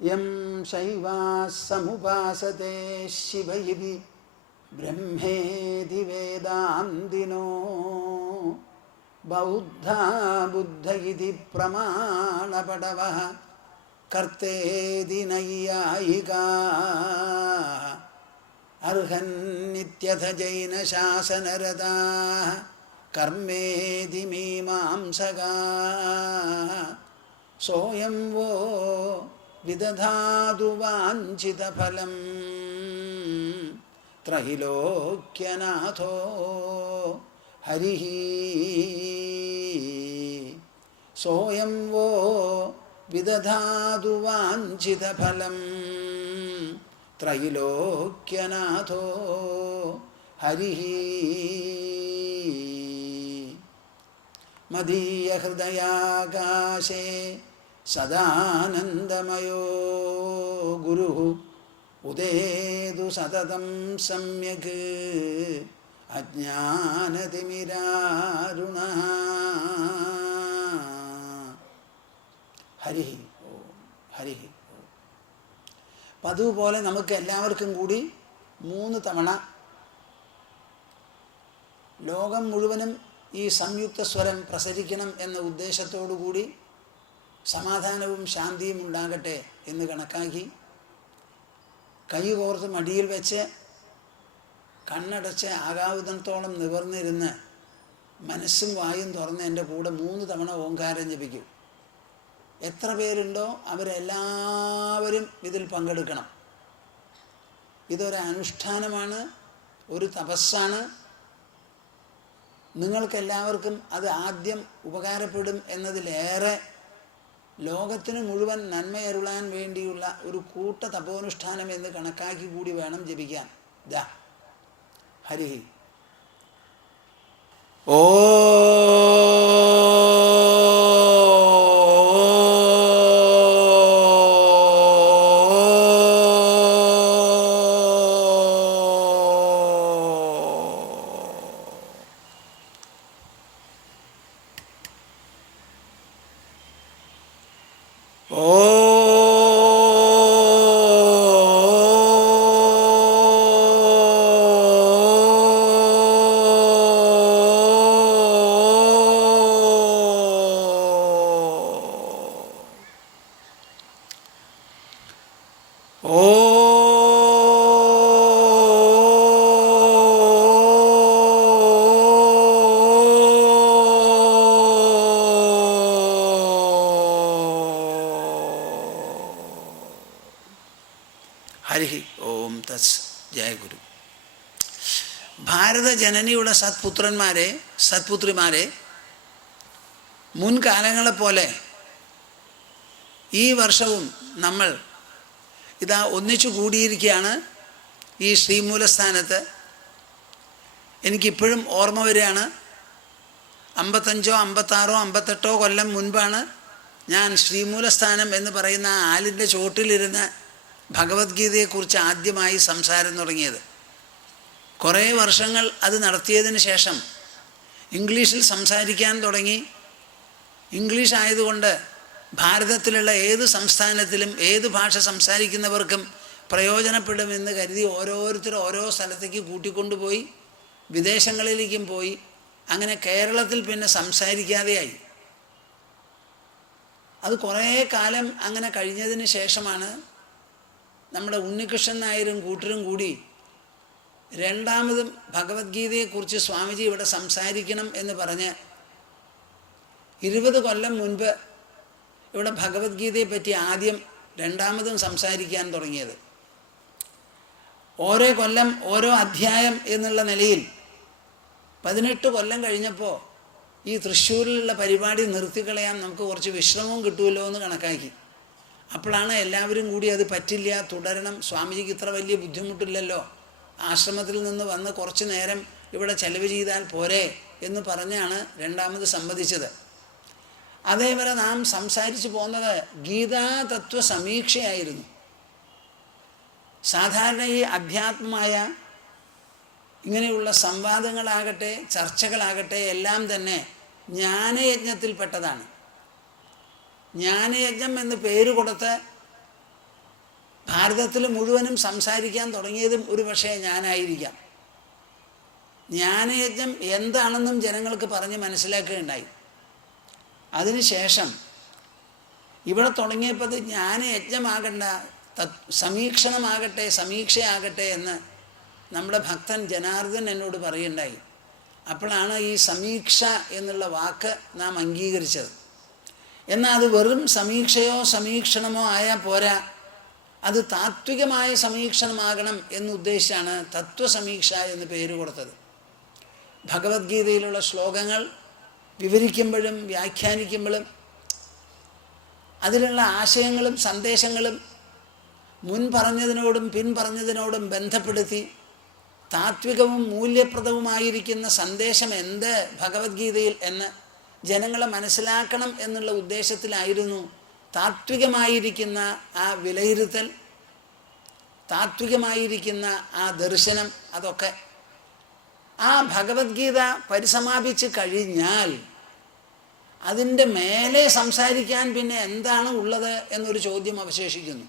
യം ശൈവാസമുപാസത്തെ ശിവ ഇതി ബ്രഹ്മേതി വേദാന്തിനോ ബൗദ്ധാ ബുദ്ധ ഇതി പ്രമാണപടവഃ കർത്തേതി നൈയായികാ അർഹന്നിത്യഥ ജൈനശാസനരതാഃ കർമ്മേതി മീമാംസകാഃ സോയം വോ വിദധാതു വാഞ്ചിതഫലം ത്രൈലോക്യനാഥോ ഹരിഃ സോയം വോ വിദധാതു വാഞ്ചിതഫലം ത്രൈലോക്യനാഥോ ഹരിഃ മദീയഹൃദയാകാശേ സദാനന്ദമയോ ഗുരുഃ ഉദേതു സതതം സമ്യക് അജ്ഞാനതിമിരാരുണഃ ഹരിഃ ഓം ഹരിഃ ഓം. പതിവ് പോലെ നമുക്ക് എല്ലാവർക്കും കൂടി 3 തവണ ലോകം മുഴുവനും ഈ സംയുക്ത സ്വരം പ്രസരിക്കണം എന്ന ഉദ്ദേശത്തോടു കൂടി സമാധാനവും ശാന്തിയും ഉണ്ടാകട്ടെ എന്ന് കണക്കാക്കി കൈ കോർത്ത് മടിയിൽ വെച്ച് കണ്ണടച്ച് ആകാവുന്നത്തോളം നിവർന്നിരുന്ന് മനസ്സും വായും തുറന്ന് എൻ്റെ കൂടെ 3 തവണ ഓങ്കാരം ജപിക്കും. എത്ര പേരുണ്ടോ അവരെല്ലാവരും ഇതിൽ പങ്കെടുക്കണം. ഇതൊരു അനുഷ്ഠാനമാണ്, ഒരു തപസ്സാണ്. നിങ്ങൾക്കെല്ലാവർക്കും അത് ആദ്യം ഉപകാരപ്പെടും എന്നതിലേറെ ലോകത്തിന് മുഴുവൻ നന്മയരുളാൻ വേണ്ടിയുള്ള ഒരു കൂട്ട തപോനുഷ്ഠാനം എന്ന് കണക്കാക്കി കൂടി വേണം ജപിക്കാൻ. ദാ ഹരി ഓ ഹരി ഓം തസ്. ജയ ഗുരു. ഭാരത ജനനിയുടെ സത്പുത്രന്മാരെ സത്പുത്രിമാരെ മുൻകാലങ്ങളെപ്പോലെ ഈ വർഷവും നമ്മൾ ഇതാ ഒന്നിച്ചു കൂടിയിരിക്കുകയാണ് ഈ ശ്രീമൂലസ്ഥാനത്ത്. എനിക്കിപ്പോഴും ഓർമ്മ വരികയാണ്, 55, 56, 58 കൊല്ലം മുൻപാണ് ഞാൻ ശ്രീമൂലസ്ഥാനം എന്ന് പറയുന്ന ആലിൻ്റെ ചോട്ടിലിരുന്ന് ഭഗവത്ഗീതയെക്കുറിച്ച് ആദ്യമായി സംസാരം തുടങ്ങിയത്. കുറേ വർഷങ്ങൾ അത് നടത്തിയതിന് ശേഷം ഇംഗ്ലീഷിൽ സംസാരിക്കാൻ തുടങ്ങി. ഇംഗ്ലീഷ് ആയതുകൊണ്ട് ഭാരതത്തിലുള്ള ഏത് സംസ്ഥാനത്തിലും ഏത് ഭാഷ സംസാരിക്കുന്നവർക്കും പ്രയോജനപ്പെടുമെന്ന് കരുതി ഓരോരുത്തർ ഓരോ സ്ഥലത്തേക്ക് കൂട്ടിക്കൊണ്ടുപോയി, വിദേശങ്ങളിലേക്കും പോയി. അങ്ങനെ കേരളത്തിൽ പിന്നെ സംസാരിക്കാതെയായി. അത് കുറേ കാലം അങ്ങനെ കഴിഞ്ഞതിന് ശേഷമാണ് നമ്മുടെ ഉണ്ണികൃഷ്ണൻ നായരും കൂട്ടരും കൂടി രണ്ടാമതും ഭഗവത്ഗീതയെക്കുറിച്ച് സ്വാമിജി ഇവിടെ സംസാരിക്കണം എന്ന് പറഞ്ഞ് 20 കൊല്ലം മുൻപ് ഇവിടെ ഭഗവത്ഗീതയെ പറ്റി ആദ്യം രണ്ടാമതും സംസാരിക്കാൻ തുടങ്ങിയത്. ഓരോ കൊല്ലം ഓരോ അധ്യായം എന്നുള്ള നിലയിൽ 18 കൊല്ലം കഴിഞ്ഞപ്പോൾ ഈ തൃശ്ശൂരിലുള്ള പരിപാടി നിർത്തിക്കളയാൻ നമുക്ക് കുറച്ച് വിശ്രമവും കിട്ടുമല്ലോ എന്ന് കണക്കാക്കി. അപ്പോഴാണ് എല്ലാവരും കൂടി അത് പറ്റില്ല, തുടരണം, സ്വാമിജിക്ക് ഇത്ര വലിയ ബുദ്ധിമുട്ടില്ലല്ലോ, ആശ്രമത്തിൽ നിന്ന് വന്ന് കുറച്ച് നേരം ഇവിടെ ചെലവ് ചെയ്താൽ പോരെ എന്ന് പറഞ്ഞാണ് രണ്ടാമത് സംവദിച്ചത്. അതേവരെ നാം സംസാരിച്ചു പോകുന്നത് ഗീതാതത്വ സമീക്ഷയായിരുന്നു. സാധാരണ ഈ അധ്യാത്മമായ ഇങ്ങനെയുള്ള സംവാദങ്ങളാകട്ടെ ചർച്ചകളാകട്ടെ എല്ലാം തന്നെ ജ്ഞാനയജ്ഞത്തിൽപ്പെട്ടതാണ്. ജ്ഞാനയജ്ഞം എന്ന് പേര് കൊടുത്ത് ഭാരതത്തിൽ മുഴുവനും സംസാരിക്കാൻ തുടങ്ങിയതും ഒരു പക്ഷേ ഞാനായിരിക്കാം. ജ്ഞാനയജ്ഞം എന്താണെന്നും ജനങ്ങൾക്ക് പറഞ്ഞ് മനസ്സിലാക്കുകയുണ്ടായി. അതിനുശേഷം ഇവിടെ തുടങ്ങിയപ്പോൾ അത് ജ്ഞാനയജ്ഞമാകണ്ട, സമീക്ഷണമാകട്ടെ, സമീക്ഷയാകട്ടെ എന്ന് നമ്മുടെ ഭക്തൻ ജനാർദ്ദൻ എന്നോട് പറയുണ്ടായി. അപ്പോഴാണ് ഈ സമീക്ഷ എന്നുള്ള വാക്ക് നാം അംഗീകരിച്ചത്. എന്നാൽ അത് വെറും സമീക്ഷയോ സമീക്ഷണമോ ആയാൽ പോരാ, അത് താത്വികമായ സമീക്ഷണമാകണം എന്നുദ്ദേശിച്ചാണ് തത്വസമീക്ഷ എന്ന് പേര് കൊടുത്തത്. ഭഗവത്ഗീതയിലുള്ള ശ്ലോകങ്ങൾ വിവരിക്കുമ്പോഴും വ്യാഖ്യാനിക്കുമ്പോഴും അതിലുള്ള ആശയങ്ങളും സന്ദേശങ്ങളും മുൻ പറഞ്ഞതിനോടും പിൻ പറഞ്ഞതിനോടും ബന്ധപ്പെടുത്തി താത്വികവും മൂല്യപ്രദവുമായിരിക്കുന്ന സന്ദേശം എന്ത് ഭഗവത്ഗീതയിൽ എന്ന് ജനങ്ങളെ മനസ്സിലാക്കണം എന്നുള്ള ഉദ്ദേശത്തിലായിരുന്നു താത്വികമായിരിക്കുന്ന ആ വിലയിരുത്തൽ, താത്വികമായിരിക്കുന്ന ആ ദർശനം. അതൊക്കെ ആ ഭഗവത്ഗീത പരിസമാപിച്ച് കഴിഞ്ഞാൽ അതിൻ്റെ മേലെ സംസാരിക്കാൻ പിന്നെ എന്താണ് ഉള്ളത് എന്നൊരു ചോദ്യം അവശേഷിക്കുന്നു.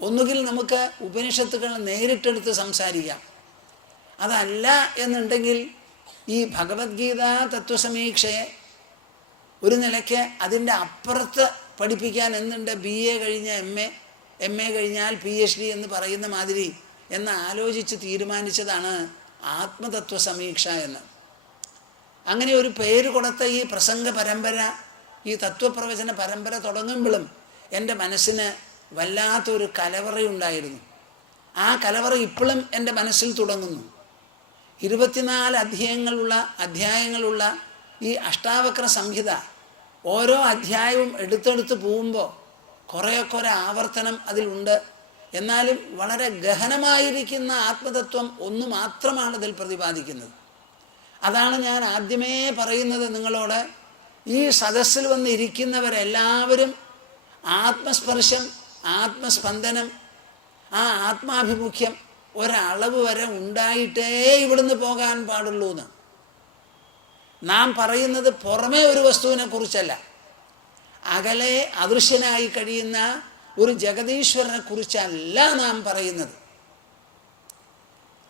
ഒന്നുകിൽ നമുക്ക് ഉപനിഷത്തുകൾ നേരിട്ടെടുത്ത് സംസാരിക്കാം, അതല്ല എന്നുണ്ടെങ്കിൽ ഈ ഭഗവത്ഗീത തത്വസമീക്ഷയെ ഒരു നിലയ്ക്ക് അതിൻ്റെ അപ്പുറത്ത് പഠിപ്പിക്കാൻ എന്നുണ്ട്. BA കഴിഞ്ഞ MA കഴിഞ്ഞാൽ PhD എന്ന് പറയുന്ന മാതിരി എന്ന് ആലോചിച്ച് തീരുമാനിച്ചതാണ് ആത്മതത്വ സമീക്ഷ എന്ന്. അങ്ങനെ ഒരു പേര് കൊടുത്ത ഈ പ്രസംഗ പരമ്പര, ഈ തത്വപ്രവചന പരമ്പര തുടങ്ങുമ്പോഴും എൻ്റെ മനസ്സിന് വല്ലാത്തൊരു കലവറയുണ്ടായിരുന്നു. ആ കലവറ ഇപ്പോഴും എൻ്റെ മനസ്സിൽ തുടങ്ങുന്നു. 24 അധ്യായങ്ങളുള്ള ഈ അഷ്ടാവക്ര സംഹിത ഓരോ അധ്യായവും എടുത്തെടുത്ത് പോകുമ്പോൾ കുറേയൊക്കെ ഒരു ആവർത്തനം അതിലുണ്ട്. എന്നാലും വളരെ ഗഹനമായിരിക്കുന്ന ആത്മതത്വം ഒന്ന് മാത്രമാണ് ഇതിൽ പ്രതിപാദിക്കുന്നത്. അതാണ് ഞാൻ ആദ്യമേ പറയുന്നത് നിങ്ങളോട്. ഈ സദസ്സിൽ വന്നിരിക്കുന്നവരെല്ലാവരും ആത്മസ്പർശം, ആത്മസ്പന്ദനം, ആ ആത്മാഭിമുഖ്യം ഒരളവ് വരെ ഉണ്ടായിട്ടേ ഇവിടുന്ന് പോകാൻ പാടുള്ളൂ എന്ന്. നാം പറയുന്നത് പുറമേ ഒരു വസ്തുവിനെ കുറിച്ചല്ല, അകലെ അദൃശ്യനായി കഴിയുന്ന ഒരു ജഗദീശ്വരനെ കുറിച്ചല്ല നാം പറയുന്നത്.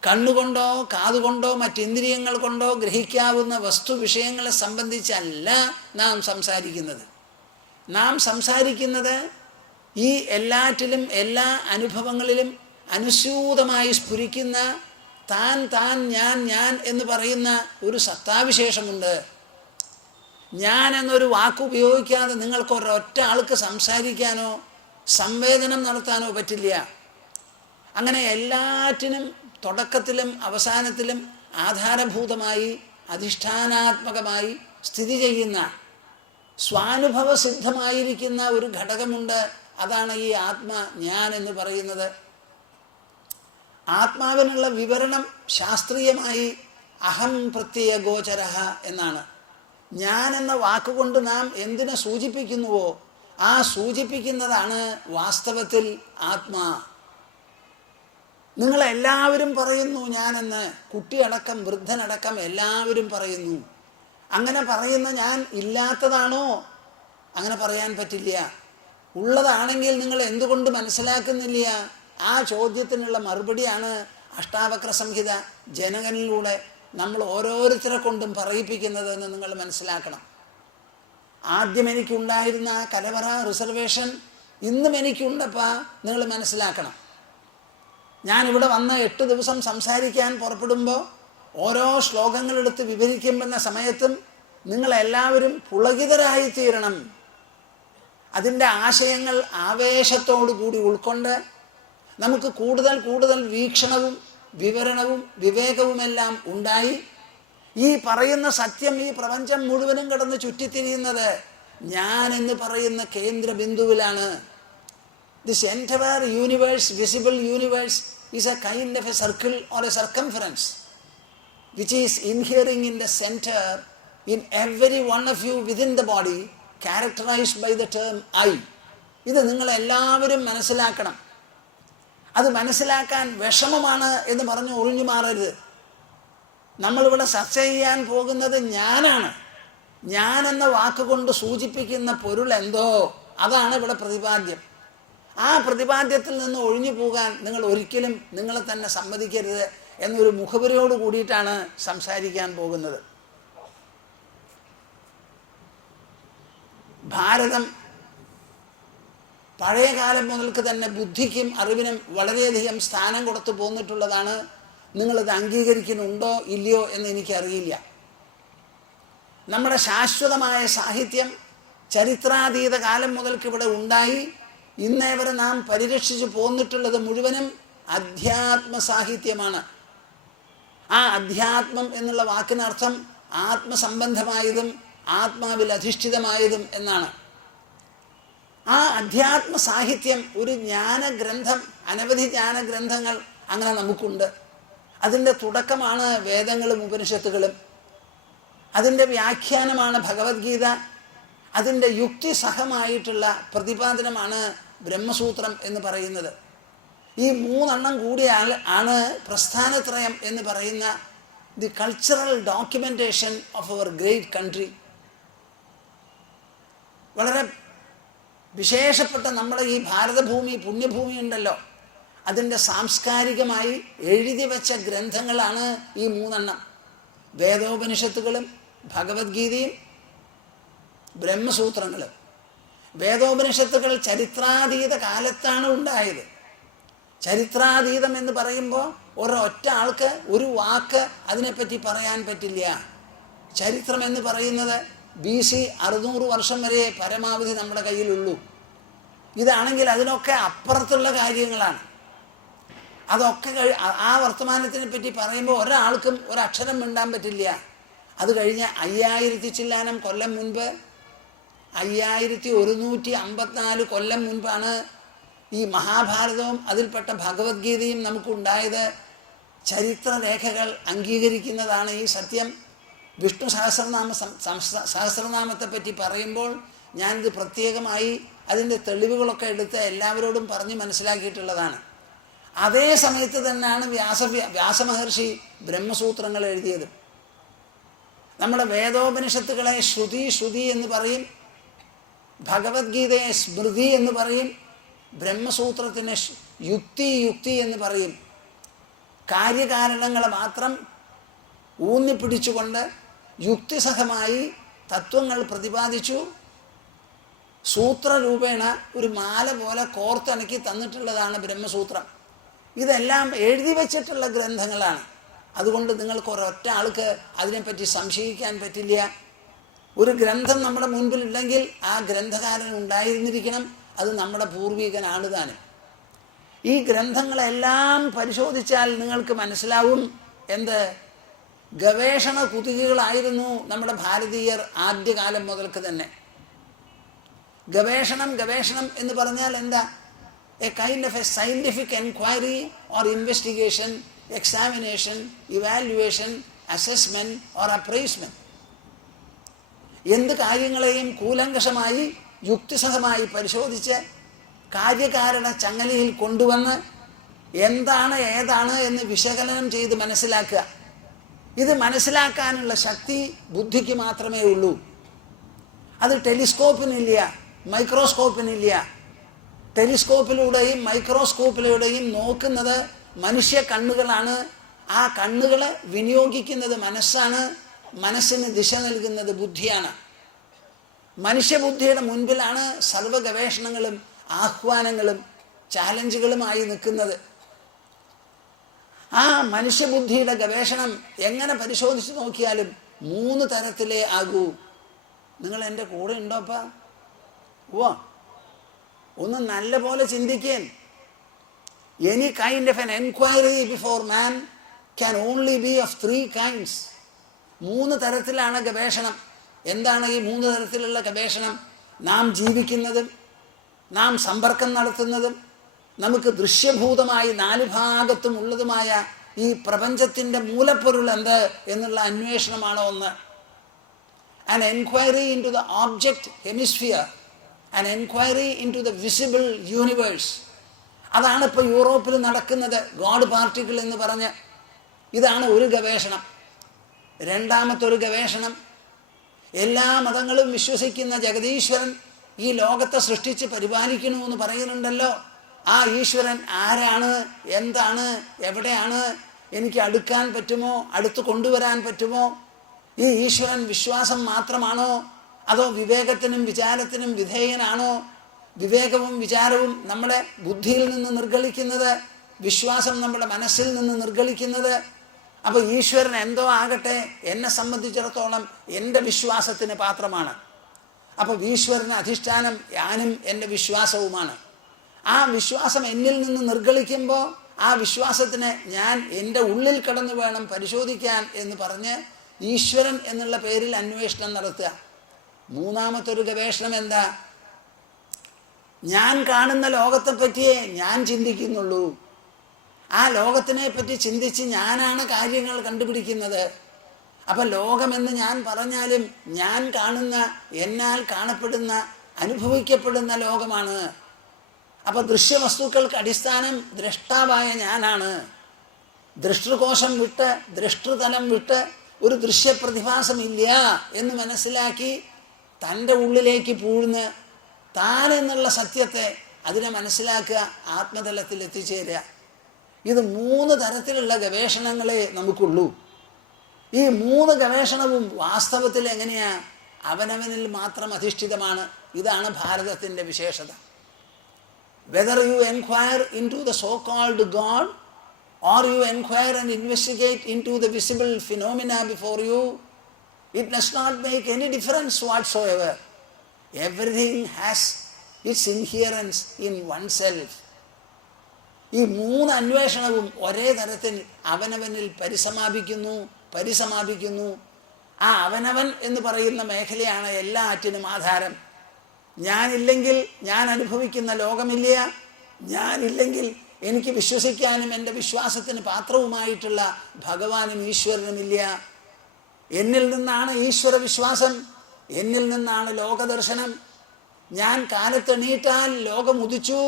കണ്ണുകൊണ്ടോ കാതുകൊണ്ടോ മറ്റിന്ദ്രിയങ്ങൾ കൊണ്ടോ ഗ്രഹിക്കാവുന്ന വസ്തു വിഷയങ്ങളെ സംബന്ധിച്ചല്ല നാം സംസാരിക്കുന്നത്. നാം സംസാരിക്കുന്നത് ഈ എല്ലാറ്റിലും എല്ലാ അനുഭവങ്ങളിലും അനുസ്യൂതമായി സ്ഫുരിക്കുന്ന താൻ താൻ ഞാൻ ഞാൻ എന്ന് പറയുന്ന ഒരു സത്താവിശേഷമുണ്ട്. ഞാൻ എന്നൊരു വാക്കുപയോഗിക്കാതെ നിങ്ങൾക്ക് ഒരൊറ്റ ആൾക്ക് സംസാരിക്കാനോ സംവേദനം നടത്താനോ പറ്റില്ല. അങ്ങനെ എല്ലാറ്റിനും തുടക്കത്തിലും അവസാനത്തിലും ആധാരഭൂതമായി അധിഷ്ഠാനാത്മകമായി സ്ഥിതി ചെയ്യുന്ന സ്വാനുഭവസിദ്ധമായിരിക്കുന്ന ഒരു ഘടകമുണ്ട്. അതാണ് ഈ ആത്മ ഞാൻ എന്ന് പറയുന്നത്. ആത്മാവിനുള്ള വിവരണം ശാസ്ത്രീയമായി അഹം പ്രത്യയ ഗോചര എന്നാണ്. ഞാൻ എന്ന വാക്കുകൊണ്ട് നാം എന്തിനെ സൂചിപ്പിക്കുന്നുവോ ആ സൂചിപ്പിക്കുന്നതാണ് വാസ്തവത്തിൽ ആത്മാ. നിങ്ങളെല്ലാവരും പറയുന്നു ഞാനെന്ന്, കുട്ടിയടക്കം വൃദ്ധനടക്കം എല്ലാവരും പറയുന്നു. അങ്ങനെ പറയുന്ന ഞാൻ ഇല്ലാത്തതാണോ? അങ്ങനെ പറയാൻ പറ്റില്ല. ഉള്ളതാണെങ്കിൽ നിങ്ങൾ എന്തുകൊണ്ട് മനസ്സിലാക്കുന്നില്ല? ആ ചോദ്യത്തിനുള്ള മറുപടിയാണ് അഷ്ടാവക്ര സംഹിത ജനകനിലൂടെ നമ്മൾ ഓരോരുത്തരെ കൊണ്ടും പറയിപ്പിക്കുന്നതെന്ന് നിങ്ങൾ മനസ്സിലാക്കണം. ആദ്യം എനിക്കുണ്ടായിരുന്ന ആ കലവറ, റിസർവേഷൻ ഇന്നും എനിക്കുണ്ടപ്പാ നിങ്ങൾ മനസ്സിലാക്കണം. ഞാനിവിടെ വന്ന് 8 ദിവസം സംസാരിക്കാൻ പുറപ്പെടുമ്പോൾ ഓരോ ശ്ലോകങ്ങളെടുത്ത് വിവരിക്കുമെന്ന സമയത്തും നിങ്ങളെല്ലാവരും പുളകിതരായിത്തീരണം. അതിൻ്റെ ആശയങ്ങൾ ആവേശത്തോടു കൂടി ഉൾക്കൊണ്ട് നമുക്ക് കൂടുതൽ കൂടുതൽ വീക്ഷണവും വിവരണവും വിവേകവുമെല്ലാം ഉണ്ടായി ഈ പറയുന്ന സത്യം ഈ പ്രപഞ്ചം മുഴുവനും കിടന്ന് ചുറ്റിത്തിരിയുന്നത് ഞാൻ എന്ന് പറയുന്ന കേന്ദ്ര ബിന്ദുവിലാണ്. This entire universe, visible universe, is a kind of a circle or a circumference which is inhering in the center in every one of you within the body, characterized by the term I. ഇത് നിങ്ങളെല്ലാവരും മനസ്സിലാക്കണം. അത് മനസ്സിലാക്കാൻ വിഷമമാണ് എന്ന് പറഞ്ഞ് ഒഴിഞ്ഞു മാറരുത്. നമ്മളിവിടെ ചർച്ച ചെയ്യാൻ പോകുന്നത് ഞാനാണ്. ഞാൻ എന്ന വാക്കുകൊണ്ട് സൂചിപ്പിക്കുന്ന പൊരുൾ എന്തോ അതാണ് ഇവിടെ പ്രതിപാദ്യം. ആ പ്രതിപാദ്യത്തിൽ നിന്ന് ഒഴിഞ്ഞു പോകാൻ നിങ്ങൾ ഒരിക്കലും നിങ്ങളെ തന്നെ സമ്മതിക്കരുത് എന്നൊരു മുഖവരിയോട് കൂടിയിട്ടാണ് സംസാരിക്കാൻ പോകുന്നത്. ഭാരതം പഴയ കാലം മുതൽക്ക് തന്നെ ബുദ്ധിക്കും അറിവിനും വളരെയധികം സ്ഥാനം കൊടുത്തു പോന്നിട്ടുള്ളതാണ്. നിങ്ങളിത് അംഗീകരിക്കുന്നുണ്ടോ ഇല്ലയോ എന്ന് എനിക്കറിയില്ല. നമ്മുടെ ശാശ്വതമായ സാഹിത്യം ചരിത്രാതീത കാലം മുതൽക്ക് ഇവിടെ ഉണ്ടായി. ഇന്നേ വരെ നാം പരിരക്ഷിച്ചു പോന്നിട്ടുള്ളത് മുഴുവനും അധ്യാത്മ സാഹിത്യമാണ്. ആ അധ്യാത്മം എന്നുള്ള വാക്കിനർത്ഥം ആത്മസംബന്ധമായതും ആത്മാവിൽ അധിഷ്ഠിതമായതും എന്നാണ്. ആ അധ്യാത്മ സാഹിത്യം ഒരു ജ്ഞാനഗ്രന്ഥം, അനവധി ജ്ഞാനഗ്രന്ഥങ്ങൾ അങ്ങനെ നമുക്കുണ്ട്. അതിൻ്റെ തുടക്കമാണ് വേദങ്ങളും ഉപനിഷത്തുകളും. അതിൻ്റെ വ്യാഖ്യാനമാണ് ഭഗവത്ഗീത. അതിൻ്റെ യുക്തിസഹമായിട്ടുള്ള പ്രതിപാദനമാണ് ബ്രഹ്മസൂത്രം എന്ന് പറയുന്നത്. ഈ മൂന്നെണ്ണം കൂടിയാൽ ആണ് പ്രസ്ഥാനത്രയം എന്ന് പറയുന്ന the cultural documentation of our great country. വളരെ വിശേഷപ്പെട്ട നമ്മുടെ ഈ ഭാരതഭൂമി, പുണ്യഭൂമി ഉണ്ടല്ലോ, അതിൻ്റെ സാംസ്കാരികമായി എഴുതി വച്ച ഗ്രന്ഥങ്ങളാണ് ഈ മൂന്നെണ്ണം: വേദോപനിഷത്തുകളും ഭഗവത്ഗീതയും ബ്രഹ്മസൂത്രങ്ങളും. വേദോപനിഷത്തുകൾ ചരിത്രാതീത കാലത്താണ് ഉണ്ടായത്. ചരിത്രാതീതം എന്ന് പറയുമ്പോൾ ഒരൊറ്റ ആൾക്ക് ഒരു വാക്ക് അതിനെപ്പറ്റി പറയാൻ പറ്റില്ല. ചരിത്രം എന്ന് പറയുന്നത് BC 600 വർഷം വരെ പരമാവധി നമ്മുടെ കയ്യിലുള്ളൂ. ഇതാണെങ്കിൽ അതിനൊക്കെ അപ്പുറത്തുള്ള കാര്യങ്ങളാണ്. അതൊക്കെ ആ വർത്തമാനത്തിനെ പറ്റി പറയുമ്പോൾ ഒരാൾക്കും ഒരക്ഷരം മിണ്ടാൻ പറ്റില്ല. അത് കഴിഞ്ഞ് 5000 ചില്ലാനം കൊല്ലം മുൻപ്, 5154 കൊല്ലം മുൻപാണ് ഈ മഹാഭാരതവും അതിൽപ്പെട്ട ഭഗവത്ഗീതയും നമുക്കുണ്ടായത്. ചരിത്രരേഖകൾ അംഗീകരിക്കുന്നതാണ് ഈ സത്യം. വിഷ്ണു സഹസ്രനാമത്തെ പറ്റി പറയുമ്പോൾ ഞാനിത് പ്രത്യേകമായി അതിൻ്റെ തെളിവുകളൊക്കെ എടുത്ത് എല്ലാവരോടും പറഞ്ഞ് മനസ്സിലാക്കിയിട്ടുള്ളതാണ്. അതേ സമയത്ത് തന്നെയാണ് വ്യാസമഹർഷി ബ്രഹ്മസൂത്രങ്ങൾ എഴുതിയത്. നമ്മുടെ വേദോപനിഷത്തുകളെ ശ്രുതി എന്ന് പറയും, ഭഗവത്ഗീതയെ സ്മൃതി എന്ന് പറയും, ബ്രഹ്മസൂത്രത്തിന് യുക്തി എന്ന് പറയും. കാര്യകാരണങ്ങളെ മാത്രം ഊന്നിപ്പിടിച്ചുകൊണ്ട് യുക്തിസഹമായി തത്വങ്ങൾ പ്രതിപാദിച്ചു സൂത്രരൂപേണ ഒരു മാല പോലെ കോർത്തിണക്കി തന്നിട്ടുള്ളതാണ് ബ്രഹ്മസൂത്രം. ഇതെല്ലാം എഴുതി വച്ചിട്ടുള്ള ഗ്രന്ഥങ്ങളാണ്. അതുകൊണ്ട് നിങ്ങൾക്ക് ഒരൊറ്റ ആൾക്ക് അതിനെപ്പറ്റി സംശയിക്കാൻ പറ്റില്ല. ഒരു ഗ്രന്ഥം നമ്മുടെ മുൻപിലുണ്ടെങ്കിൽ ആ ഗ്രന്ഥകാരൻ ഉണ്ടായിരുന്നിരിക്കണം. അത് നമ്മുടെ പൂർവികനാണ് താനും. ഈ ഗ്രന്ഥങ്ങളെല്ലാം പരിശോധിച്ചാൽ നിങ്ങൾക്ക് മനസ്സിലാവും എന്ത് ഗവേഷണ കുതുകികളായിരുന്നു നമ്മുടെ ഭാരതീയർ ആദ്യകാലം മുതൽക്ക് തന്നെ. ഗവേഷണം എന്ന് പറഞ്ഞാൽ എന്താ? A kind of a scientific enquiry or investigation, examination, evaluation, assessment or appraisement. എന്ത് കാര്യങ്ങളെയും കൂലങ്കഷമായി യുക്തിസഹമായി പരിശോധിച്ച് കാര്യകാരണ ചങ്ങലയിൽ കൊണ്ടുവന്ന് എന്താണ് ഏതാണ് എന്ന് വിശകലനം ചെയ്ത് മനസ്സിലാക്കുക. ഇത് മനസ്സിലാക്കാനുള്ള ശക്തി ബുദ്ധിക്ക് മാത്രമേ ഉള്ളൂ. അത് ടെലിസ്കോപ്പിനില്ല, മൈക്രോസ്കോപ്പിനില്ല. ടെലിസ്കോപ്പിലൂടെയും മൈക്രോസ്കോപ്പിലൂടെയും നോക്കുന്നത് മനുഷ്യ കണ്ണുകളാണ്. ആ കണ്ണുകൾ വിനിയോഗിക്കുന്നത് മനസ്സാണ്. മനസ്സിന് ദിശ നൽകുന്നത് ബുദ്ധിയാണ്. മനുഷ്യബുദ്ധിയുടെ മുൻപിലാണ് സർവ്വ ഗവേഷണങ്ങളും ആഹ്വാനങ്ങളും ചാലഞ്ചുകളുമായി നിൽക്കുന്നത്. ആ മനുഷ്യബുദ്ധിയുടെ ഗവേഷണം എങ്ങനെ പരിശോധിച്ച് നോക്കിയാലും 3 തരത്തിലേ ആകൂ. നിങ്ങൾ എൻ്റെ കൂടെ ഉണ്ടോപ്പാ? ഒന്ന് നല്ല പോലെ ചിന്തിക്കാൻ. Any kind of N enquiry before man can only B of 3 kinds. 3 തരത്തിലാണ് ഗവേഷണം. എന്താണ് ഈ 3 തരത്തിലുള്ള ഗവേഷണം? നാം ജീവിക്കുന്നതും നാം സമ്പർക്കം നടത്തുന്നതും നമുക്ക് ദൃശ്യഭൂതമായി 4 ഭാഗത്തും ഉള്ളതുമായ ഈ പ്രപഞ്ചത്തിൻ്റെ മൂലപ്പൊരുൾ എന്ത് എന്നുള്ള അന്വേഷണമാണ് ഒന്ന്. An enquiry into the object hemisphere, an enquiry into the visible universe. അതാണ് ഇപ്പോൾ യൂറോപ്പിൽ നടക്കുന്നത്, ഗോഡ് പാർട്ടിക്കിൾ എന്ന് പറഞ്ഞ്. ഇതാണ് ഒരു ഗവേഷണം. രണ്ടാമത്തെ ഒരു ഗവേഷണം, എല്ലാ മതങ്ങളും വിശ്വസിക്കുന്ന ജഗതീശ്വരൻ ഈ ലോകത്തെ സൃഷ്ടിച്ച് പരിപാലിക്കണമെന്ന് പറയുന്നുണ്ടല്ലോ. ആ ഈശ്വരൻ ആരാണ്, എന്താണ്, എവിടെയാണ്, എനിക്ക് അടുക്കാൻ പറ്റുമോ, അടുത്ത് കൊണ്ടുവരാൻ പറ്റുമോ? ഈ ഈശ്വരൻ വിശ്വാസം മാത്രമാണോ, അതോ വിവേകത്തിനും വിചാരത്തിനും വിധേയനാണോ? വിവേകവും വിചാരവും നമ്മുടെ ബുദ്ധിയിൽ നിന്ന് നിർഗളിക്കുന്നത്, വിശ്വാസം നമ്മുടെ മനസ്സിൽ നിന്ന് നിർഗളിക്കുന്നത്. അപ്പോൾ ഈശ്വരൻ എന്തോ ആകട്ടെ, എന്നെ സംബന്ധിച്ചിടത്തോളം എൻ്റെ വിശ്വാസത്തിന് പാത്രമാണ്. അപ്പോൾ ഈശ്വരന് അധിഷ്ഠാനം ഞാനും എൻ്റെ വിശ്വാസവുമാണ്. ആ വിശ്വാസം എന്നിൽ നിന്ന് നിർഗളിക്കുമ്പോൾ ആ വിശ്വാസത്തിന് ഞാൻ എൻ്റെ ഉള്ളിൽ കടന്നു വേണം പരിശോധിക്കാൻ എന്ന് പറഞ്ഞ് ഈശ്വരൻ എന്നുള്ള പേരിൽ അന്വേഷണം നടത്തുക. മൂന്നാമത്തെ ഒരു ഗവേഷണം എന്താ? ഞാൻ കാണുന്ന ലോകത്തെ പറ്റിയേ ഞാൻ ചിന്തിക്കുന്നുള്ളൂ. ആ ലോകത്തിനെ പറ്റി ചിന്തിച്ച് ഞാനാണ് കാര്യങ്ങൾ കണ്ടുപിടിക്കുന്നത്. അപ്പം ലോകമെന്ന് ഞാൻ പറഞ്ഞാലും ഞാൻ കാണുന്ന, എന്നാൽ കാണപ്പെടുന്ന, അനുഭവിക്കപ്പെടുന്ന ലോകമാണ്. അപ്പം ദൃശ്യവസ്തുക്കൾക്ക് അടിസ്ഥാനം ദ്രഷ്ടാവായ ഞാനാണ്. ദൃഷ്ടൃകോശം വിട്ട്, ദൃഷ്ടൃതലം വിട്ട് ഒരു ദൃശ്യപ്രതിഭാസമില്ല എന്ന് മനസ്സിലാക്കി തൻ്റെ ഉള്ളിലേക്ക് പൂഴ്ന്ന് താൻ എന്നുള്ള സത്യത്തെ അതിനെ മനസ്സിലാക്കുക, ആത്മതലത്തിൽ എത്തിച്ചേരുക. ഇത് 3 തരത്തിലുള്ള ഗവേഷണങ്ങളെ നമുക്കുള്ളൂ. ഈ 3 ഗവേഷണവും വാസ്തവത്തിൽ എങ്ങനെയാ? അവനവനിൽ മാത്രം അധിഷ്ഠിതമാണ്. ഇതാണ് ഭാരതത്തിൻ്റെ വിശേഷത. Whether you inquire into the so-called God or you inquire and investigate into the visible phenomena before you, it does not make any difference whatsoever. Everything has its inherence in oneself. ഈ 3 അന്വേഷണവും ഒരേ തരത്തിൽ അവനവനിൽ പരിസമാപിക്കുന്നു. ആ അവനവൻ എന്ന് പറയുന്ന മേഖലയാണ് എല്ലാറ്റിനും ആധാരം. ഞാനില്ലെങ്കിൽ ഞാൻ അനുഭവിക്കുന്ന ലോകമില്ല. ഞാനില്ലെങ്കിൽ എനിക്ക് വിശ്വസിക്കാനും എൻ്റെ വിശ്വാസത്തിന് പാത്രവുമായിട്ടുള്ള ഭഗവാനും ഈശ്വരനുമില്ല. എന്നിൽ നിന്നാണ് ഈശ്വര വിശ്വാസം, എന്നിൽ നിന്നാണ് ലോകദർശനം. ഞാൻ കാലത്തെണീറ്റാൽ ലോകം ഉദിച്ചു.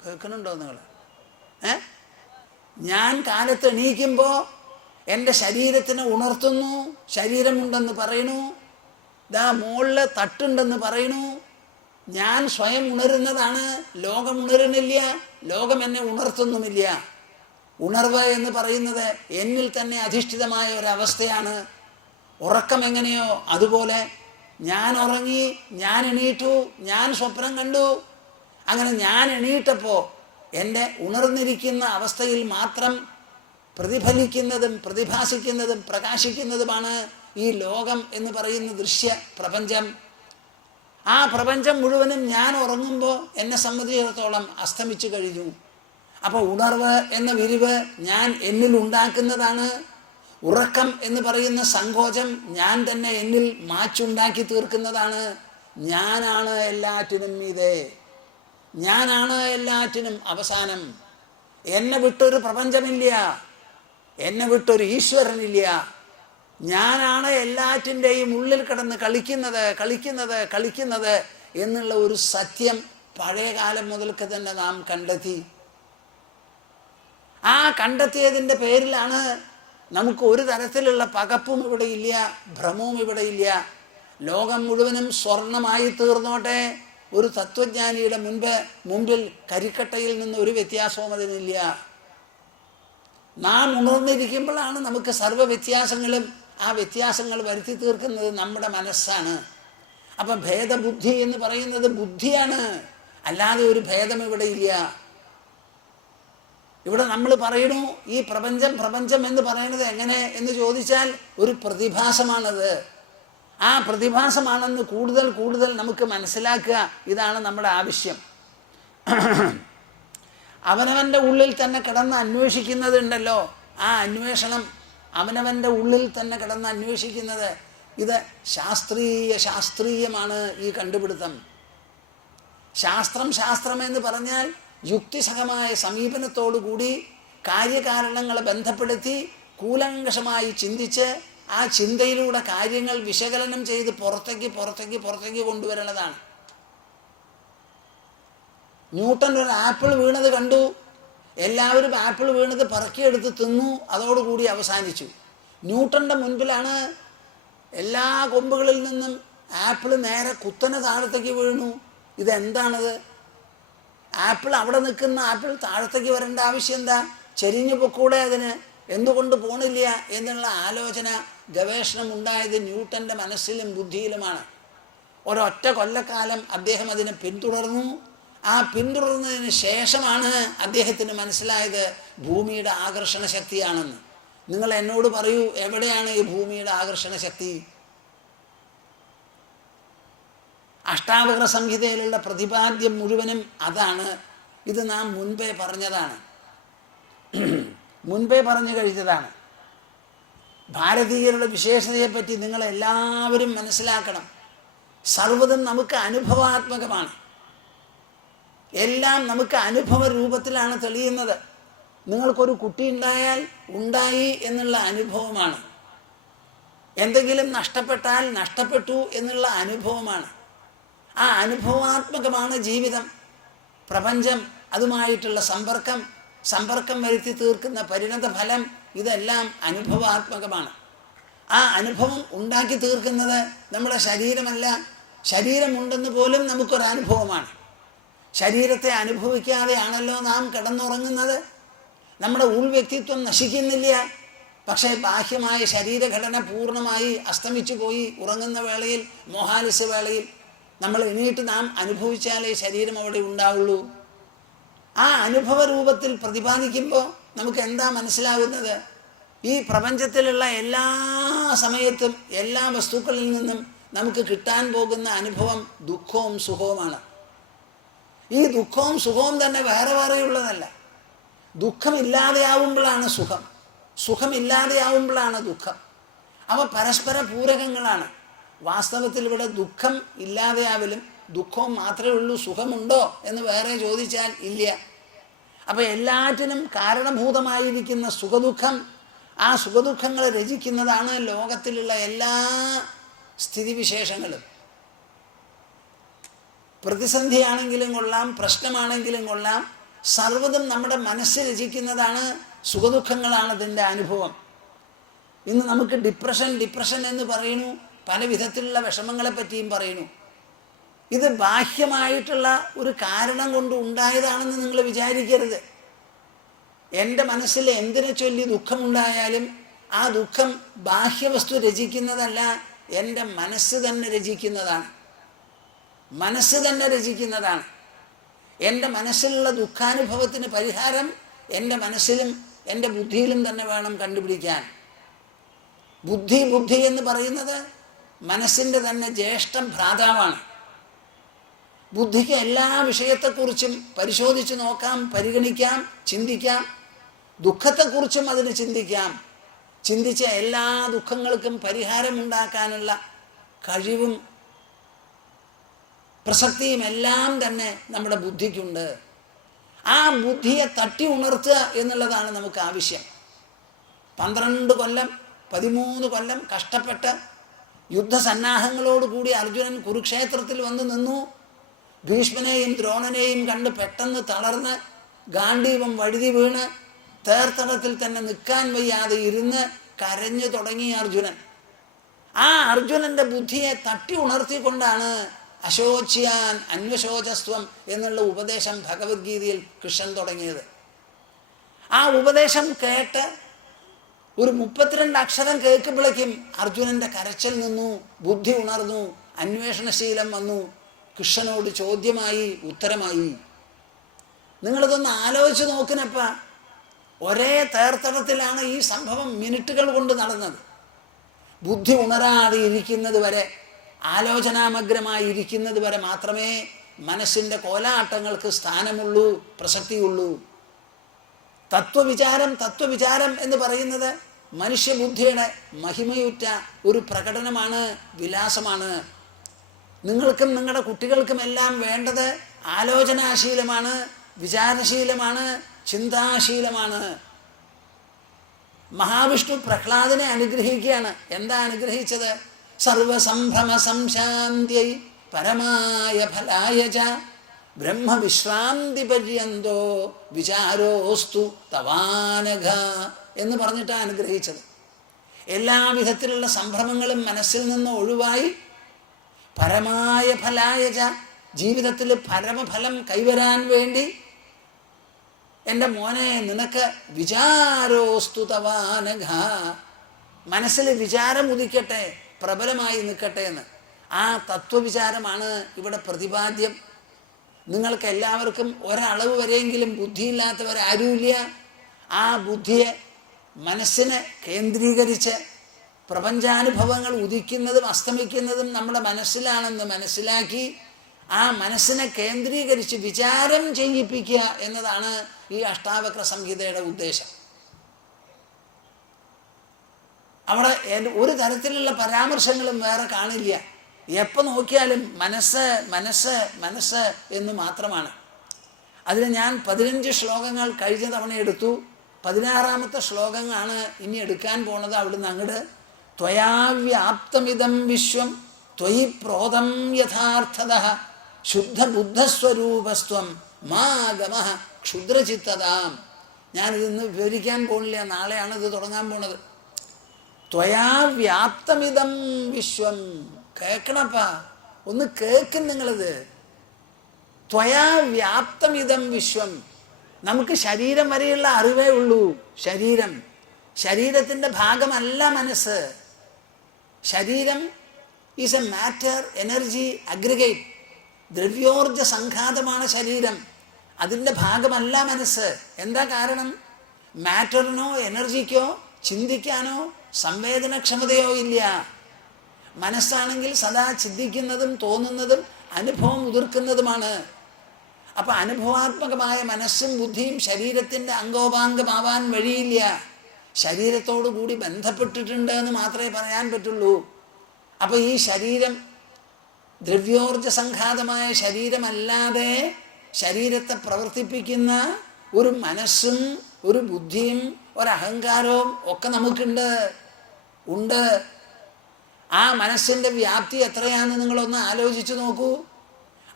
കേൾക്കണുണ്ടോ നിങ്ങൾ? ഞാൻ കാലത്തെണീക്കുമ്പോൾ എൻ്റെ ശരീരത്തിനെ ഉണർത്തുന്നു. ശരീരമുണ്ടെന്ന് പറയണു, ദാ മുകളിൽ തട്ടുണ്ടെന്ന് പറയണു. ഞാൻ സ്വയം ഉണരുന്നതാണ്, ലോകം ഉണരുന്നില്ല, ലോകം എന്നെ ഉണർത്തുന്നുമില്ല. ഉണർവ് എന്ന് പറയുന്നത് എന്നിൽ തന്നെ അധിഷ്ഠിതമായ ഒരവസ്ഥയാണ്. ഉറക്കം എങ്ങനെയോ അതുപോലെ ഞാൻ ഉറങ്ങി, ഞാൻ എണീറ്റു, ഞാൻ സ്വപ്നം കണ്ടു. അങ്ങനെ ഞാൻ എണീറ്റപ്പോൾ എൻ്റെ ഉണർന്നിരിക്കുന്ന അവസ്ഥയിൽ മാത്രം പ്രതിഫലിക്കുന്നതും പ്രതിഭാസിക്കുന്നതും പ്രകാശിക്കുന്നതുമാണ് ഈ ലോകം എന്ന് പറയുന്ന ദൃശ്യ പ്രപഞ്ചം. ആ പ്രപഞ്ചം മുഴുവനും ഞാൻ ഉറങ്ങുമ്പോൾ എന്നെ സംബന്ധിച്ചിടത്തോളം അസ്തമിച്ചു കഴിഞ്ഞു. അപ്പോൾ ഉണർവ് എന്ന വിരിവ് ഞാൻ എന്നിൽ ഉണ്ടാക്കുന്നതാണ്. ഉറക്കം എന്ന് പറയുന്ന സങ്കോചം ഞാൻ തന്നെ എന്നിൽ മാച്ചുണ്ടാക്കി തീർക്കുന്നതാണ്. ഞാനാണ് എല്ലാറ്റിനും ഇതേ, ഞാനാണ് എല്ലാറ്റിനും അവസാനം. എന്നെ വിട്ടൊരു പ്രപഞ്ചമില്ല, എന്നെ വിട്ടൊരു ഈശ്വരനില്ല. ഞാനാണ് എല്ലാറ്റിൻ്റെയും ഉള്ളിൽ കിടന്ന് കളിക്കുന്നത് എന്നുള്ള ഒരു സത്യം പഴയ കാലം മുതൽക്ക് തന്നെ നാം കണ്ടെത്തി. ആ കണ്ടെത്തിയതിൻ്റെ പേരിലാണ് നമുക്ക് ഒരു തരത്തിലുള്ള പകപ്പും ഇവിടെ ഇല്ല, ഭ്രമവും ഇവിടെ ഇല്ല. ലോകം മുഴുവനും സ്വർണമായി തീർന്നോട്ടെ, ഒരു തത്വജ്ഞാനിയുടെ മുമ്പിൽ കരിക്കട്ടയിൽ നിന്ന് ഒരു വ്യത്യാസവും അതിനില്ല. നാം ഉണർന്നിരിക്കുമ്പോഴാണ് നമുക്ക് സർവ്വ വ്യത്യാസങ്ങളും. ആ വ്യത്യാസങ്ങൾ വരുത്തി തീർക്കുന്നത് നമ്മുടെ മനസ്സാണ്. അപ്പം ഭേദബുദ്ധി എന്ന് പറയുന്നത് ബുദ്ധിയാണ്, അല്ലാതെ ഒരു ഭേദം ഇവിടെ ഇല്ല. ഇവിടെ നമ്മൾ പറയണു ഈ പ്രപഞ്ചം എന്ന് പറയുന്നത് എങ്ങനെ എന്ന് ചോദിച്ചാൽ ഒരു പ്രതിഭാസമാണത്. ആ പ്രതിഭാസമാണെന്ന് കൂടുതൽ നമുക്ക് മനസ്സിലാക്കുക. ഇതാണ് നമ്മുടെ ആവശ്യം. അവനവൻ്റെ ഉള്ളിൽ തന്നെ കിടന്ന് അന്വേഷിക്കുന്നതുണ്ടല്ലോ, ആ അന്വേഷണം, അവനവൻ്റെ ഉള്ളിൽ തന്നെ കിടന്ന് അന്വേഷിക്കുന്നത്, ഇത് ശാസ്ത്രീയമാണ് ഈ കണ്ടുപിടുത്തം. ശാസ്ത്രം എന്ന് പറഞ്ഞാൽ യുക്തിസഹമായ സമീപനത്തോടുകൂടി കാര്യകാരണങ്ങളെ ബന്ധപ്പെടുത്തി കൂലങ്കഷമായി ചിന്തിച്ച് ആ ചിന്തയിലൂടെ കാര്യങ്ങൾ വിശകലനം ചെയ്ത് പുറത്തേക്ക് കൊണ്ടുവരുന്നതാണ്. ന്യൂട്ടൻ ഒരു ആപ്പിൾ വീണത് കണ്ടു, എല്ലാവരും ആപ്പിൾ വീണത് പറക്കിയെടുത്ത് തിന്നു, അതോടുകൂടി അവസാനിച്ചു. ന്യൂട്ടൻ്റെ മുൻപിലാണ് എല്ലാ കൊമ്പുകളിൽ നിന്നും ആപ്പിൾ നേരെ കുത്തനെ താഴത്തേക്ക് വീണു. ഇതെന്താണത്? ആപ്പിൾ അവിടെ നിൽക്കുന്ന ആപ്പിൾ താഴത്തേക്ക് വരേണ്ട ആവശ്യം എന്താ? ചെരിഞ്ഞു പൊക്കൂടെ അതിന്? എന്തുകൊണ്ട് പോണില്ല എന്നുള്ള ആലോചന, ഗവേഷണം ഉണ്ടായത് ന്യൂട്ടൻ്റെ മനസ്സിലും ബുദ്ധിയിലുമാണ്. ഒരൊറ്റ കൊല്ലക്കാലം അദ്ദേഹം അതിനെ പിന്തുടർന്നു. ആ പിന്തുടർന്നതിന് ശേഷമാണ് അദ്ദേഹത്തിന് മനസ്സിലായത് ഭൂമിയുടെ ആകർഷണ ശക്തിയാണെന്ന്. നിങ്ങൾ എന്നോട് പറയൂ, എവിടെയാണ് ഈ ഭൂമിയുടെ ആകർഷണ ശക്തി? അഷ്ടാവക്ര സംഹിതയിലുള്ള പ്രതിപാദ്യം മുഴുവനും അതാണ്. ഇത് നാം മുൻപേ പറഞ്ഞതാണ്, മുൻപേ പറഞ്ഞു കഴിഞ്ഞതാണ്. ഭാരതീയരുടെ വിശേഷതയെപ്പറ്റി നിങ്ങളെല്ലാവരും മനസ്സിലാക്കണം. സർവ്വതും നമുക്ക് അനുഭവാത്മകമാണ്. എല്ലാം നമുക്ക് അനുഭവ രൂപത്തിലാണ് തെളിയുന്നത്. നിങ്ങൾക്കൊരു കുട്ടി ഉണ്ടായാൽ ഉണ്ടായി എന്നുള്ള അനുഭവമാണ്. എന്തെങ്കിലും നഷ്ടപ്പെട്ടാൽ നഷ്ടപ്പെട്ടു എന്നുള്ള അനുഭവമാണ്. ആ അനുഭവാത്മകമാണ് ജീവിതം. പ്രപഞ്ചം, അതുമായിട്ടുള്ള സമ്പർക്കം വരുത്തി തീർക്കുന്ന പരിണത ഫലം, ഇതെല്ലാം അനുഭവാത്മകമാണ്. ആ അനുഭവം ഉണ്ടാക്കി തീർക്കുന്നത് നമ്മുടെ ശരീരമല്ല. ശരീരമുണ്ടെന്ന് പോലും നമുക്കൊരനുഭവമാണ്. ശരീരത്തെ അനുഭവിക്കാതെയാണല്ലോ നാം കിടന്നുറങ്ങുന്നത്. നമ്മുടെ ഉൾവ്യക്തിത്വം നശിക്കുന്നില്ല. പക്ഷേ ബാഹ്യമായ ശരീരഘടന പൂർണ്ണമായി അസ്തമിച്ചു പോയി. ഉറങ്ങുന്ന വേളയിൽ, മോഹാലിസ് വേളയിൽ നമ്മൾ എണീറ്റ് നാം അനുഭവിച്ചാലേ ശരീരം അവിടെ ഉണ്ടാവുള്ളൂ. ആ അനുഭവ രൂപത്തിൽ പ്രതിപാദിക്കുമ്പോൾ നമുക്ക് എന്താ മനസ്സിലാകുന്നത്? ഈ പ്രപഞ്ചത്തിലുള്ള എല്ലാ സമയത്തും എല്ലാ വസ്തുക്കളിൽ നിന്നും നമുക്ക് കിട്ടാൻ പോകുന്ന അനുഭവം ദുഃഖവും സുഖവുമാണ്. ഈ ദുഃഖവും സുഖവും തന്നെ വേറെ വേറെയുള്ളതല്ല. ദുഃഖമില്ലാതെയാവുമ്പോഴാണ് സുഖം, സുഖമില്ലാതെയാവുമ്പോഴാണ് ദുഃഖം. അവ പരസ്പര പൂരകങ്ങളാണ്. വാസ്തവത്തിൽ ഇവിടെ ദുഃഖം ഇല്ലാതെയാവലും ദുഃഖവും മാത്രമേ ഉള്ളൂ. സുഖമുണ്ടോ എന്ന് വേറെ ചോദിച്ചാൽ ഇല്ല. അപ്പോൾ എല്ലാറ്റിനും കാരണഭൂതമായിരിക്കുന്ന സുഖദുഃഖം, ആ സുഖദുഃഖങ്ങളെ രചിക്കുന്നതാണ് ലോകത്തിലുള്ള എല്ലാ സ്ഥിതിവിശേഷങ്ങളും. പ്രതിസന്ധിയാണെങ്കിലും കൊള്ളാം, പ്രശ്നമാണെങ്കിലും കൊള്ളാം, സർവ്വതും നമ്മുടെ മനസ്സ് രചിക്കുന്നതാണ്. സുഖദുഃഖങ്ങളാണ് ഇതിൻ്റെ അനുഭവം. ഇന്ന് നമുക്ക് ഡിപ്രഷൻ എന്ന് പറയുന്നു. പല വിധത്തിലുള്ള വിഷമങ്ങളെ പറ്റിയും പറയുന്നു. ഇത് ബാഹ്യമായിട്ടുള്ള ഒരു കാരണം കൊണ്ട് ഉണ്ടായതാണെന്ന് നിങ്ങൾ വിചാരിക്കരുത്. എൻ്റെ മനസ്സിൽ എന്തിനെ ചൊല്ലി ദുഃഖമുണ്ടായാലും ആ ദുഃഖം ബാഹ്യവസ്തു രചിക്കുന്നതല്ല, എൻ്റെ മനസ്സ് തന്നെ രചിക്കുന്നതാണ്. മനസ്സ് തന്നെ രചിക്കുന്നതാണ്. എൻ്റെ മനസ്സിലുള്ള ദുഃഖാനുഭവത്തിന് പരിഹാരം എൻ്റെ മനസ്സിലും എൻ്റെ ബുദ്ധിയിലും തന്നെ വേണം കണ്ടുപിടിക്കാൻ. ബുദ്ധി എന്ന് പറയുന്നത് മനസ്സിൻ്റെ തന്നെ ജ്യേഷ്ഠ ഭ്രാതാവാണ്. ബുദ്ധിക്ക് എല്ലാ വിഷയത്തെക്കുറിച്ചും പരിശോധിച്ച് നോക്കാം, പരിഗണിക്കാം, ചിന്തിക്കാം. ദുഃഖത്തെക്കുറിച്ചും അതിന് ചിന്തിക്കാം. ചിന്തിച്ച എല്ലാ ദുഃഖങ്ങൾക്കും പരിഹാരമുണ്ടാക്കാനുള്ള കഴിവും പ്രസക്തിയും എല്ലാം തന്നെ നമ്മുടെ ബുദ്ധിക്കുണ്ട്. ആ ബുദ്ധിയെ തട്ടി ഉണർത്തുക എന്നുള്ളതാണ് നമുക്ക് ആവശ്യം. 12 കൊല്ലം 13 കൊല്ലം കഷ്ടപ്പെട്ട് യുദ്ധസന്നാഹങ്ങളോടുകൂടി അർജുനൻ കുരുക്ഷേത്രത്തിൽ വന്ന് നിന്നു. ഭീഷ്മനെയും ദ്രോണനെയും കണ്ട് പെട്ടെന്ന് തളർന്ന് ഗാണ്ഡീവം വഴുതി വീണ് തേർത്തടത്തിൽ തന്നെ നിൽക്കാൻ വയ്യാതെ ഇരുന്ന് കരഞ്ഞു തുടങ്ങി അർജുനൻ. ആ അർജുനൻ്റെ ബുദ്ധിയെ തട്ടി ഉണർത്തിക്കൊണ്ടാണ് അശോച്യാൻ അന്വശോചസ്ത്വം എന്നുള്ള ഉപദേശം ഭഗവത്ഗീതയിൽ കൃഷ്ണൻ തുടങ്ങിയത്. ആ ഉപദേശം കേട്ട് ഒരു 32 അക്ഷരം കേൾക്കുമ്പോഴേക്കും അർജുനൻ്റെ കരച്ചിൽ നിന്നു, ബുദ്ധി ഉണർന്നു, അന്വേഷണശീലം വന്നു. കൃഷ്ണനോട് ചോദ്യമായി, ഉത്തരമായി. നിങ്ങളിതൊന്ന് ആലോചിച്ച് നോക്കിനപ്പ. ഒരേ തേർത്തടത്തിലാണ് ഈ സംഭവം മിനിറ്റുകൾ കൊണ്ട് നടന്നത്. ബുദ്ധി ഉണരാതെ ഇരിക്കുന്നത് വരെ, ആലോചനാമഗ്രമായി ഇരിക്കുന്നത് വരെ മാത്രമേ മനസ്സിൻ്റെ കോലാട്ടങ്ങൾക്ക് സ്ഥാനമുള്ളൂ, പ്രസക്തിയുള്ളൂ. തത്വവിചാരം എന്ന് പറയുന്നത് മനുഷ്യബുദ്ധിയുടെ മഹിമയുറ്റ ഒരു പ്രകടനമാണ്, വിലാസമാണ്. നിങ്ങൾക്കും നിങ്ങളുടെ കുട്ടികൾക്കുമെല്ലാം വേണ്ടത് ആലോചനാശീലമാണ്, വിചാരശീലമാണ്, ചിന്താശീലമാണ്. മഹാവിഷ്ണു പ്രഹ്ലാദനെ അനുഗ്രഹിക്കുകയാണ്. എന്താ അനുഗ്രഹിച്ചത്? സർവസംഭ്രമ സംശാന്ത്യൈ പരമായ ഫലായ ച ബ്രഹ്മവിശ്രാന്തി പര്യന്തോ വിചാരോസ്തു തവാനഘ എന്ന് പറഞ്ഞിട്ടാണ് അനുഗ്രഹിച്ചത്. എല്ലാ വിധത്തിലുള്ള സംഭ്രമങ്ങളും മനസ്സിൽ നിന്ന് ഒഴിവായി പരമായ ഫലായച, ജീവിതത്തിൽ പരമഫലം കൈവരാൻ വേണ്ടി എൻ്റെ മോനെ നിനക്ക് വിചാരോസ്തു തവാനഘ, മനസ്സിൽ വിചാരം ഉദിക്കട്ടെ, പ്രബലമായി നിൽക്കട്ടെ എന്ന്. ആ തത്വവിചാരമാണ് ഇവിടെ പ്രതിപാദ്യം. നിങ്ങൾക്ക് എല്ലാവർക്കും ഒരളവ് വരെയെങ്കിലും ബുദ്ധിയില്ലാത്തവരാരുമില്ല. ആ ബുദ്ധിയെ, മനസ്സിനെ കേന്ദ്രീകരിച്ച് പ്രപഞ്ചാനുഭവങ്ങൾ ഉദിക്കുന്നതും അസ്തമിക്കുന്നതും നമ്മുടെ മനസ്സിലാണെന്ന് മനസ്സിലാക്കി ആ മനസ്സിനെ കേന്ദ്രീകരിച്ച് വിചാരം ചെയ്യിപ്പിക്കുക എന്നതാണ് ഈ അഷ്ടാവക്ര സംഹിതയുടെ ഉദ്ദേശം. അവിടെ ഒരു തരത്തിലുള്ള പരാമർശങ്ങളും വേറെ കാണില്ല. എപ്പോൾ നോക്കിയാലും മനസ്സ് മനസ്സ് മനസ്സ് എന്ന് മാത്രമാണ്. അതിൽ ഞാൻ 15 ശ്ലോകങ്ങൾ കഴിഞ്ഞ തവണ എടുത്തു. 16ാമത്തെ ശ്ലോകങ്ങളാണ് ഇനി എടുക്കാൻ പോണത്. അവിടുന്ന് അങ്ങോട്ട് ത്വയാ വ്യാപ്തമിദം വിശ്വം ത്വയി പ്രോതം യഥാർത്ഥതഃ ശുദ്ധബുദ്ധസ്വരൂപസ്ത്വം മാ ഗമഃ ക്ഷുദ്രചിത്തതാം. ഞാനിതൊന്ന് വിവരിക്കാൻ പോണില്ല, നാളെയാണ് ഇത് തുടങ്ങാൻ പോണത്. ത്വയാ വ്യാപ്തമിദം വിശ്വം, കേൾക്കണപ്പാ, ഒന്ന് കേൾക്കും നിങ്ങളിത്. ത്വയാ വ്യാപ്തമിദം വിശ്വം. നമുക്ക് ശരീരം വരെയുള്ള അറിവേ ഉള്ളൂ. ശരീരത്തിൻ്റെ ഭാഗമല്ല മനസ്സ്. ശരീരം is a matter, energy aggregate, ദ്രവ്യോർജ സംഘാതമാണ് ശരീരം. അതിൻ്റെ ഭാഗമല്ല മനസ്സ്. എന്താ കാരണം? മാറ്ററിനോ എനർജിക്കോ ചിന്തിക്കാനോ സംവേദനക്ഷമതയോ ഇല്ല. മനസ്സാണെങ്കിൽ സദാ ചിന്തിക്കുന്നതും തോന്നുന്നതും അനുഭവം ഉതിർക്കുന്നതുമാണ്. അപ്പം അനുഭവാത്മകമായ മനസ്സും ബുദ്ധിയും ശരീരത്തിൻ്റെ അംഗോപാംഗമാവാൻ വഴിയില്ല. ശരീരത്തോടു കൂടി ബന്ധപ്പെട്ടിട്ടുണ്ട് എന്ന് മാത്രമേ പറയാൻ പറ്റുള്ളൂ. അപ്പം ഈ ശരീരം ദ്രവ്യോർജ സംഘാതമായ ശരീരമല്ലാതെ ശരീരത്തെ പ്രവർത്തിപ്പിക്കുന്ന ഒരു മനസ്സും ഒരു ബുദ്ധിയും ഒരഹങ്കാരവും ഒക്കെ നമുക്കുണ്ട്. ആ മനസ്സിൻ്റെ വ്യാപ്തി എത്രയാണെന്ന് നിങ്ങളൊന്ന് ആലോചിച്ച് നോക്കൂ.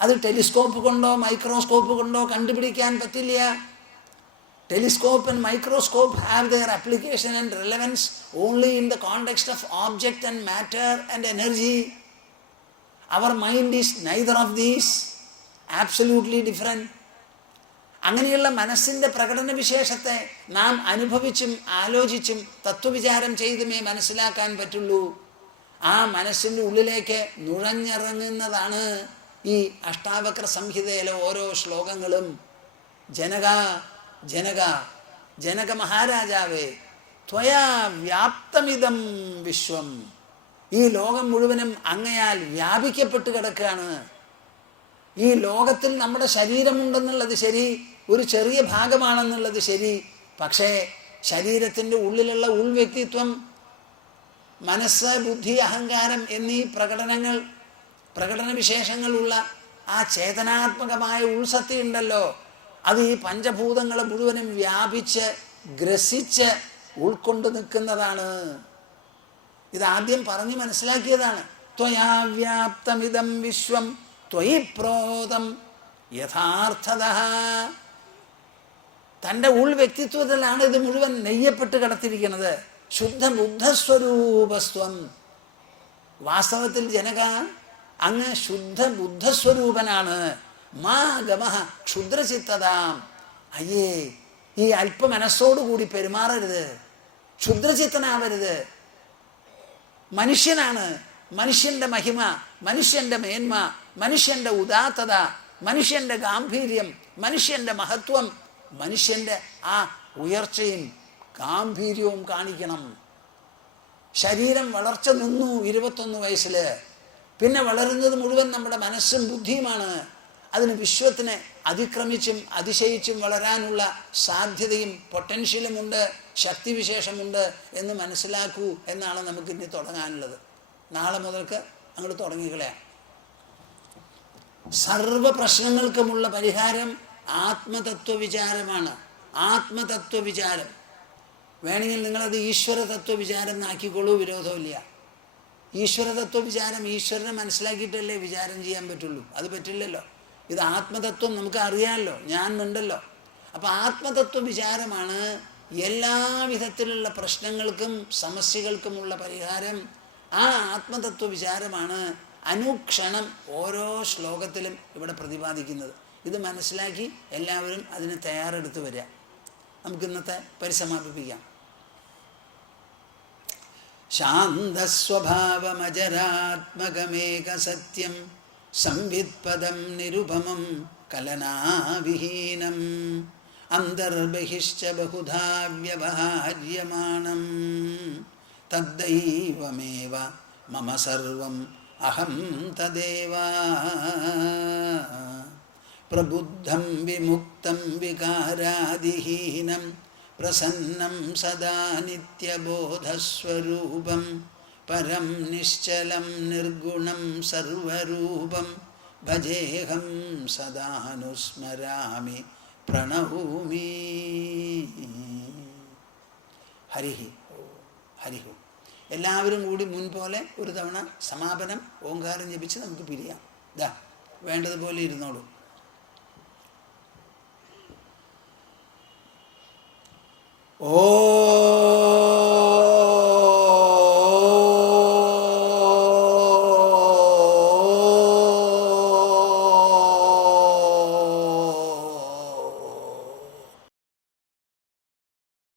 അത് ടെലിസ്കോപ്പ് കൊണ്ടോ മൈക്രോസ്കോപ്പ് കൊണ്ടോ കണ്ടുപിടിക്കാൻ പറ്റില്ല. Telescope and microscope have their application and relevance only in the context of object and matter and energy. Our mind is neither of these, absolutely different. അങ്ങനെയുള്ള മനസ്സിൻ്റെ പ്രകടന വിശേഷത്തെ നാം അനുഭവിച്ചും ആലോചിച്ചും തത്വവിചാരം ചെയ്തുമേ മനസ്സിലാക്കാൻ പറ്റുള്ളൂ. ആ മനസ്സിൻ്റെ ഉള്ളിലേക്ക് നുഴഞ്ഞിറങ്ങുന്നതാണ് ഈ അഷ്ടാവക്ര സംഹിതയിലെ ഓരോ ശ്ലോകങ്ങളും. ജനക മഹാരാജാവേ, ത്വയാ വ്യാപ്തമിദം വിശ്വം, ഈ ലോകം മുഴുവനും അങ്ങയാൽ വ്യാപിക്കപ്പെട്ട് കിടക്കുകയാണ്. ഈ ലോകത്തിൽ നമ്മുടെ ശരീരമുണ്ടെന്നുള്ളത് ശരി, ഒരു ചെറിയ ഭാഗമാണെന്നുള്ളത് ശരി. പക്ഷേ ശരീരത്തിൻ്റെ ഉള്ളിലുള്ള ഉൾവ്യക്തിത്വം, മനസ്സ്, ബുദ്ധി, അഹങ്കാരം എന്നീ പ്രകടന വിശേഷങ്ങളുള്ള ആ ചേതനാത്മകമായ ഉൾസത്തി ഉണ്ടല്ലോ, അത് ഈ പഞ്ചഭൂതങ്ങളെ മുഴുവനും വ്യാപിച്ച് ഗ്രസിച്ച് ഉൾക്കൊണ്ട് നിൽക്കുന്നതാണ്. ഇതാദ്യം പറഞ്ഞ് മനസ്സിലാക്കിയതാണ്. ത്വയാ വ്യാപ്തമിദം വിശ്വം ത്വയി പ്രോതം യഥാർത്ഥതഃ. തൻ്റെ ഉൾവ്യക്തിത്വത്തിലാണ് ഇത് മുഴുവൻ നെയ്യപ്പെട്ട് കിടത്തിരിക്കുന്നത്. ശുദ്ധ ബുദ്ധസ്വരൂപസ്ത്വം. വാസ്തവത്തിൽ ജനക, അങ്ങ് ശുദ്ധ ബുദ്ധസ്വരൂപനാണ്. മാ ഗമഃ ക്ഷുദ്രചിത്തതാം. അയ്യേ, ഈ അല്പ മനസ്സോടുകൂടി പെരുമാറരുത്, ക്ഷുദ്രചിത്തനാവരുത്. മനുഷ്യനാണ്, മനുഷ്യൻ്റെ മഹിമ, മനുഷ്യൻ്റെ മേന്മ, മനുഷ്യൻ്റെ ഉദാത്തത, മനുഷ്യൻ്റെ ഗാംഭീര്യം, മനുഷ്യൻ്റെ മഹത്വം, മനുഷ്യൻ്റെ ആ ഉയർച്ചയും ഗാംഭീര്യവും കാണിക്കണം. ശരീരം വളർച്ച നിന്നു 21 വയസ്സിൽ. പിന്നെ വളരുന്നത് മുഴുവൻ നമ്മുടെ മനസ്സും ബുദ്ധിയുമാണ്. അതിന് വിശ്വത്തിനെ അതിക്രമിച്ചും അതിശയിച്ചും വളരാനുള്ള സാധ്യതയും പൊട്ടൻഷ്യലുമുണ്ട്, ശക്തിവിശേഷമുണ്ട് എന്ന് മനസ്സിലാക്കൂ എന്നാണ് നമുക്ക് ഇനി തുടങ്ങാനുള്ളത്. നാളെ മുതൽക്ക് അങ്ങോട്ട് തുടങ്ങിക്കളയാം. സർവ പ്രശ്നങ്ങൾക്കുമുള്ള പരിഹാരം ആത്മതത്വവിചാരമാണ്. ആത്മതത്വവിചാരം വേണമെങ്കിൽ നിങ്ങളത് ഈശ്വര തത്വവിചാരം എന്നാക്കിക്കോളൂ, വിരോധമില്ല. ഈശ്വരതത്വവിചാരം, ഈശ്വരനെ മനസ്സിലാക്കിയിട്ടല്ലേ വിചാരം ചെയ്യാൻ പറ്റുള്ളൂ. അത് പറ്റില്ലല്ലോ. ഇത് ആത്മതത്വം നമുക്ക് അറിയാമല്ലോ, ഞാൻ ഉണ്ടല്ലോ. അപ്പം ആത്മതത്വ വിചാരമാണ് എല്ലാവിധത്തിലുള്ള പ്രശ്നങ്ങൾക്കും സമസ്യകൾക്കുമുള്ള പരിഹാരം. ആ ആത്മതത്വ വിചാരമാണ് അനുക്ഷണം ഓരോ ശ്ലോകത്തിലും ഇവിടെ പ്രതിപാദിക്കുന്നത്. ഇത് മനസ്സിലാക്കി എല്ലാവരും അതിന് തയ്യാറെടുത്ത് വരിക. നമുക്കിന്നത്തെ പരിസമാപിപ്പിക്കാം. ശാന്തസ്വഭാവമജരാത്മകമേക സത്യം സംവിത്പദം നിരുപമം കലനാവിഹീനം അന്തർബഹിശ്ച ബഹുധാ വ്യവഹാര്യമാണം തദ്ദൈവമേവ മമ സർവം അഹം തദേവ പ്രബുദ്ധം വിമുക്തം വികാരാദിഹീനം പ്രസന്നം സദാ നിത്യബോധസ്വരൂപം പരം നിശ്ചലം നിർഗുണം സർവരൂപം ഭജേഹം സദാനുസ്മരാമി പ്രണൗമി. ഹരിഹി ഹരിഹു. എല്ലാവരും കൂടി മുൻപോലെ ഒരു തവണ സമാപനം ഓങ്കാരം ജപിച്ച് നമുക്ക് പിരിയാം. ഇതാ വേണ്ടതുപോലെ ഇരുന്നോളൂ. ഓ